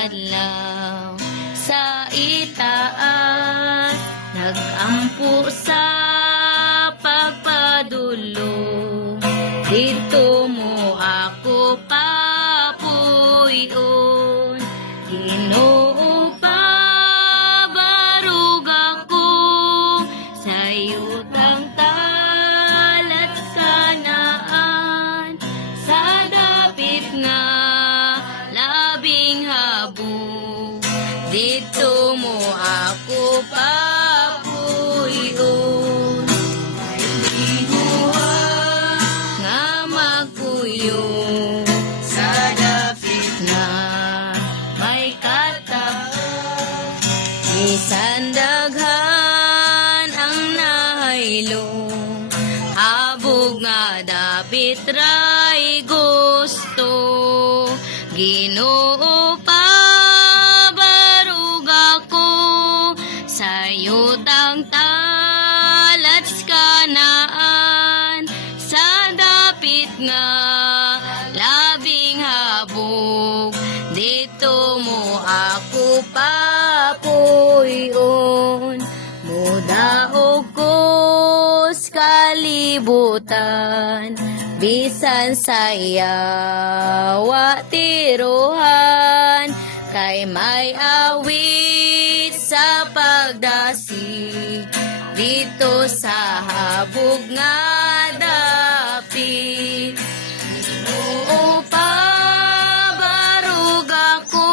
adlaw sa itaas, nagampo sa pagpadulong. Dito mo ako papuyon, Ginoo pabarug ako sa yutang talat kanaan, sa dapit nga labing habog. Dito mo ako papuyon, nga magpuyo sa dapit na may katap. Bisan daghan ang nahaylong, habog nga dapit ray gusto. Ginoo pabarug ako sa yutang talat kanaan, sa dapit nga labing habog. Dito mo ako papuyon, mudaog ko sa kalibutan. Bisan sayawa tiruhan, kay may awit sa pagdasig. Dito sa habog nga dapit, oo pabarug ako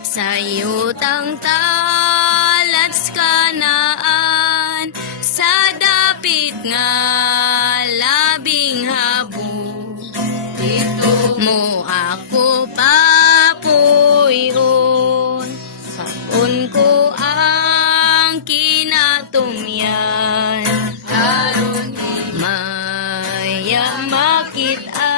sa yutang talat kanaan, sa dapit nga labing habog. Dito mo ako papuyon, sapon ko ang kinatumyan. Karon maya makita